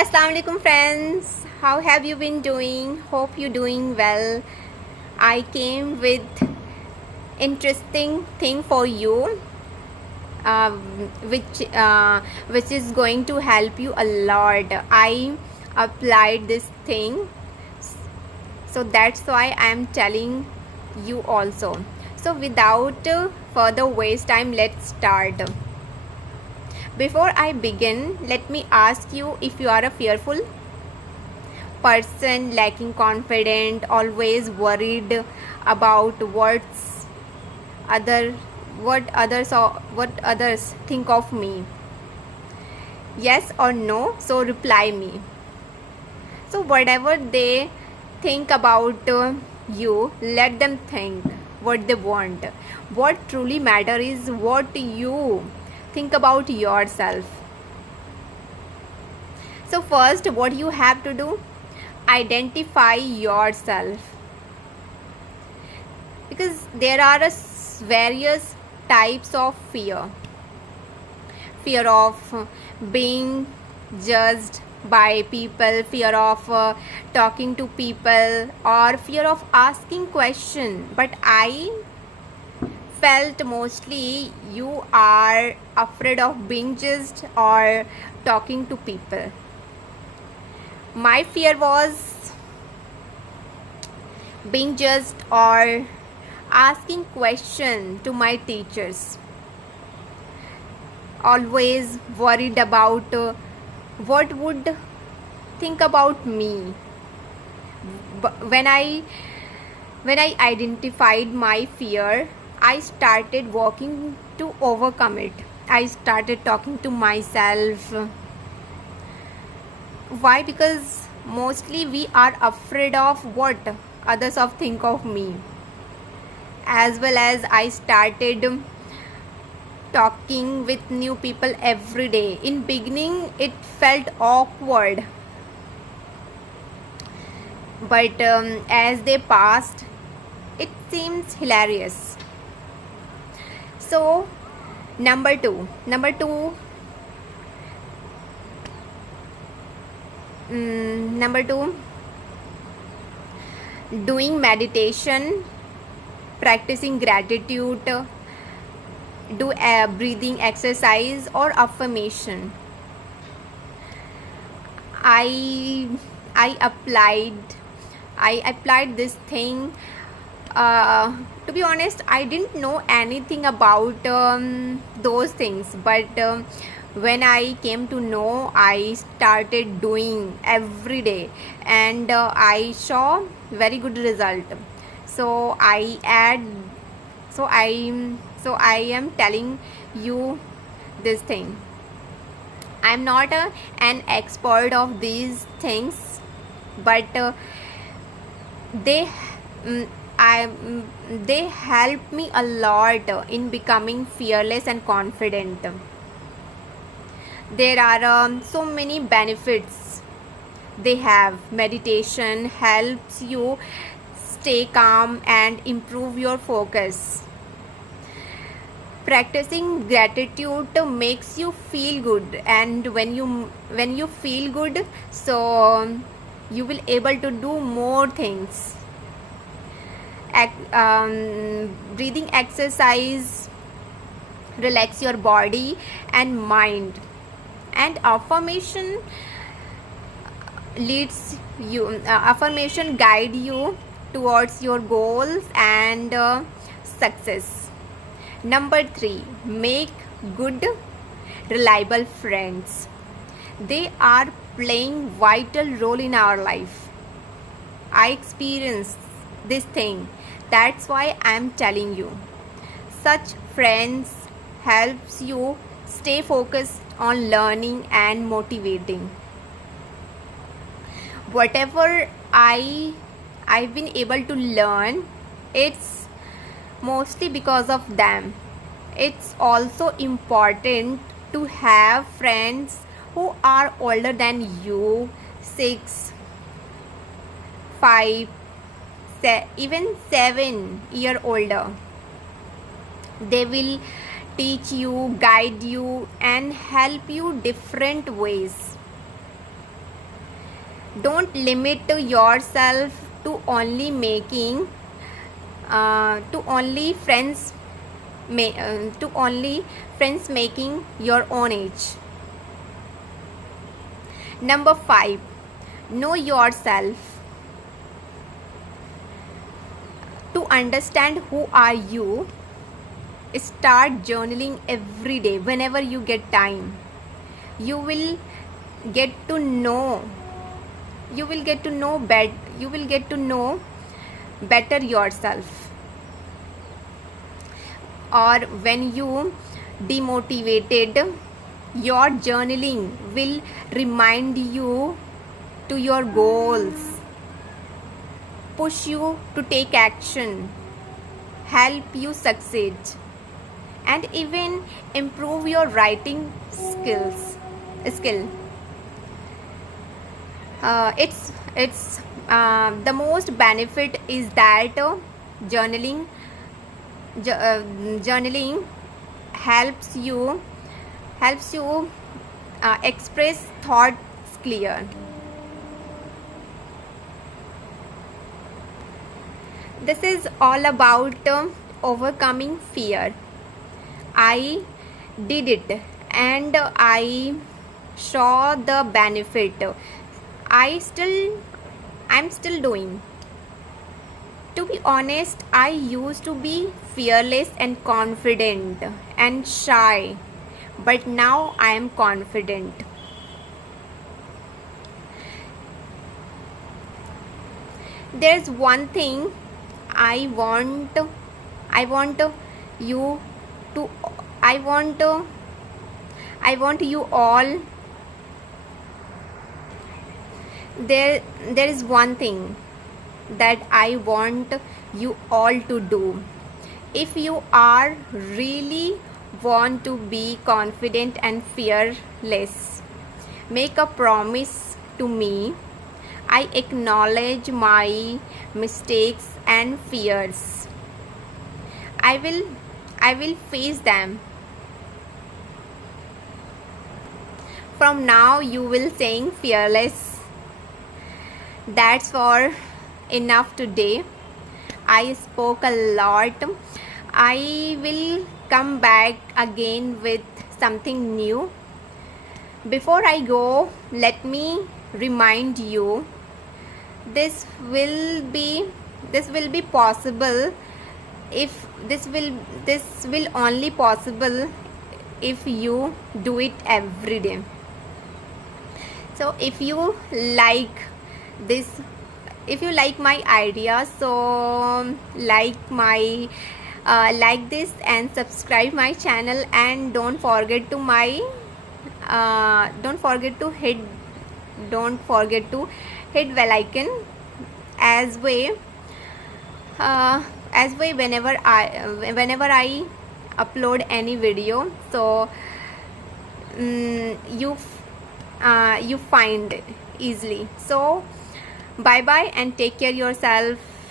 Assalamu alaikum friends. How have you been doing? Hope you're doing well. I came with interesting thing for you, um, which is going to help you a lot. I applied this thing, so that's why I am telling you also. So without further waste time, let's start. Before I begin, let me ask you if you are a fearful person, lacking confidence, always worried about other what others think of me. Yes or no? So reply me. So whatever they think about you, let them think what they want. What truly matter is what you think about yourself. So first, what you have to do, identify yourself, because there are various types of fear of being judged by people, fear of talking to people, or fear of asking question. But I felt mostly you are afraid of being judged or talking to people. My fear was being judged or asking question to my teachers. Always worried about what would think about me. When I identified my fear, I started working to overcome it. I started talking to myself. Why? Because mostly we are afraid of what others of think of me. As well as I started talking with new people every day. In beginning it felt awkward, but as they passed it seems hilarious. So number two number two, doing meditation, practicing gratitude, do a breathing exercise or affirmation. I I applied I applied this thing. To be honest, I didn't know anything about those things, but when I came to know, I started doing every day, and I saw very good result. So I am telling you this thing. I'm not an expert of these things, but they mm, they help me a lot in becoming fearless and confident. There are so many benefits they have. Meditation helps you stay calm and improve your focus. Practicing gratitude makes you feel good, and when you feel good, so you will able to do more things. Breathing exercise relax your body and mind, and affirmation guide you towards your goals and success. Number 3, make good reliable friends. They are playing vital role in our life. I experienced this thing, that's why I'm telling you. Such friends helps you stay focused on learning and motivating. Whatever I've been able to learn, it's mostly because of them. It's also important to have friends who are older than you, 6, 5, even 7 year older. They will teach you, guide you, and help you different ways. Don't limit yourself to only making to only friends to only friends making your own age. Number 5, know yourself. To understand who are you, start journaling every day whenever you get time. You will get to know better yourself. Or when you demotivated, your journaling will remind you to your goals, push you to take action, help you succeed, and even improve your writing skill. It's the most benefit is that journaling helps you express thoughts clear. This is all about overcoming fear. I did it and I saw the benefit. I'm still doing. To be honest, I used to be fearless and confident and shy, but now I am confident. There's one thing I want you to I want you all there is one thing that I want you all to do. If you are really want to be confident and fearless, make a promise to me. I acknowledge my mistakes and fears. I will face them. From now you will saying fearless. That's for enough today. I spoke a lot. I will come back again with something new. Before I go, let me remind you, this will be possible if this will only possible if you do it every day. So if you like this, if you like my idea, so like this and subscribe my channel, and don't forget to hit bell icon as way whenever I upload any video, so you find it easily. So bye bye and take care yourself.